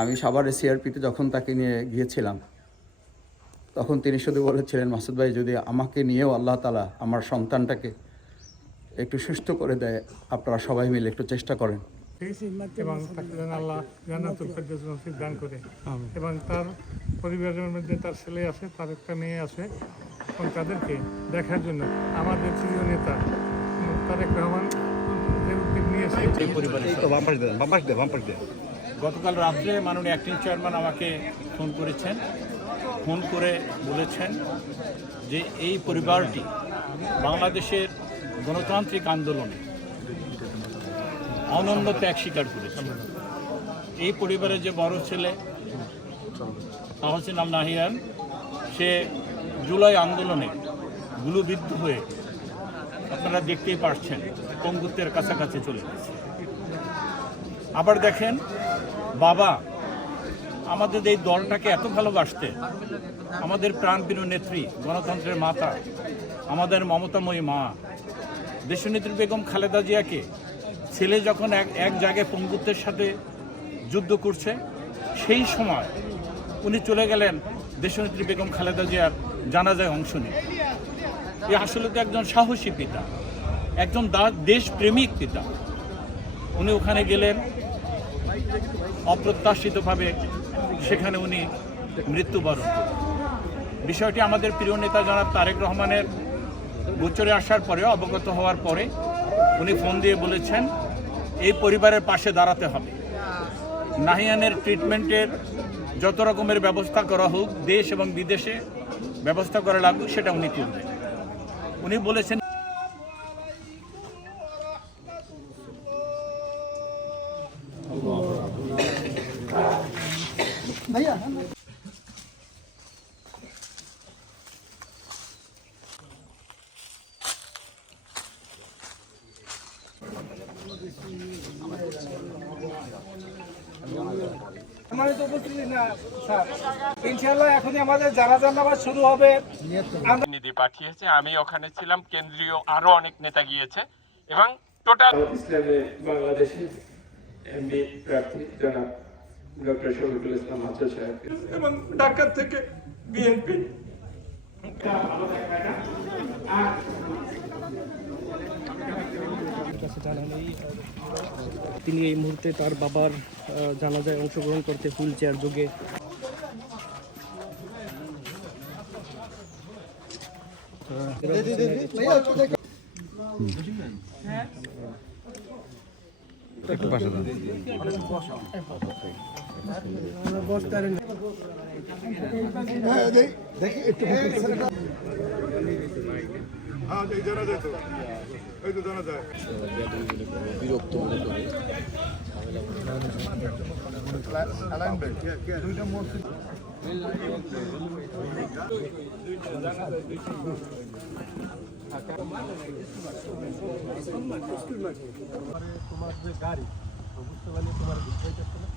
আমি সাভারে সিআরপিতে যখন তাকে নিয়ে গিয়েছিলাম তখন তিনি শুধু বলেছিলেন, মাসুদ ভাই যদি আমাকে নিয়েও আল্লাহ তাআলা আমার সন্তানটাকে একটু সুস্থ করে দেয়, আপনারা সবাই মিলে একটু চেষ্টা করেন এবং তাকে যেন আল্লাহ জান্নাতুল ফেরদৌস নসিব দান করে। এবং তার পরিবারের মধ্যে তার ছেলে আছে, তার একটা মেয়ে আছে, এবং তাদেরকে দেখার জন্য আমাদের প্রিয় নেতা তারেক রহমান যে উদ্যোগ নিয়েছে। গতকাল রাত্রে মাননীয় অ্যাক্টিং চেয়ারম্যান আমাকে ফোন করেছেন, ফোন করে বলেছেন যে এই পরিবারটি বাংলাদেশের গণতান্ত্রিক আন্দোলনে অনন্য ত্যাগ স্বীকার করেছে। এই পরিবারের যে বড় ছেলে তাহসিন আল নাহিয়ান, সে জুলাই আন্দোলনে গুলিবিদ্ধ হয়ে আপনারা দেখতেই পারছেন পঙ্গুত্বের কাছাকাছি চলে গেছে। আবার দেখেন বাবা আমাদের এই দলটাকে এত ভালোবাসতেন, আমাদের প্রাণপ্রিয় নেত্রী, গণতন্ত্রের মাতা, আমাদের মমতাময়ী মা দেশনেত্রী বেগম খালেদা জিয়াকে ছেলে যখন এক জায়গায় পঙ্গুত্বের সাথে যুদ্ধ করছে, সেই সময় উনি চলে গেলেন দেশনেত্রী বেগম খালেদা জিয়ার জানাজায় অংশ নিতে। এ আসলে তো একজন সাহসী পিতা, একজন দেশপ্রেমিক পিতা। উনি ওখানে গেলেন, অপ্রত্যাশিতভাবে সেখানে উনি মৃত্যুবরণ করলেন। বিষয়টি আমাদের প্রিয় নেতা জনাব তারেক রহমানের গোচরে আসার পরে, অবগত হওয়ার পরে উনি ফোন দিয়ে বলেছেন এই পরিবারের পাশে দাঁড়াতে হবে। নাহিয়ানের ট্রিটমেন্টের যত রকমের ব্যবস্থা করা হোক, দেশ এবং বিদেশে ব্যবস্থা করা লাগুক, সেটা উনি করবেন। উনি বলেছেন ইনশাআল্লাহ এখনই আমাদের জানাজা নামাজ শুরু হবে। প্রতিনিধি পাঠিয়েছে, আমি ওখানে ছিলাম, কেন্দ্রীয় আরো অনেক নেতা গিয়েছে এবং টোটাল ইসলামে বাংলাদেশের এমপি প্রার্থী জনাব ডক্টর শফিকুল ইসলাম মাসুদ সাহেব এবং ঢাকা থেকে বিএনপি তিনি এই মুহূর্তে তার বাবার জানাজায় অংশগ্রহণ করতে হুইল চেয়ার যোগে একটু পাশে দাও। দেখি একটু বিরক্ত মনে করে তোমার যে গাড়ি বুঝতে পারলে তোমার বুঝতে পারছে না।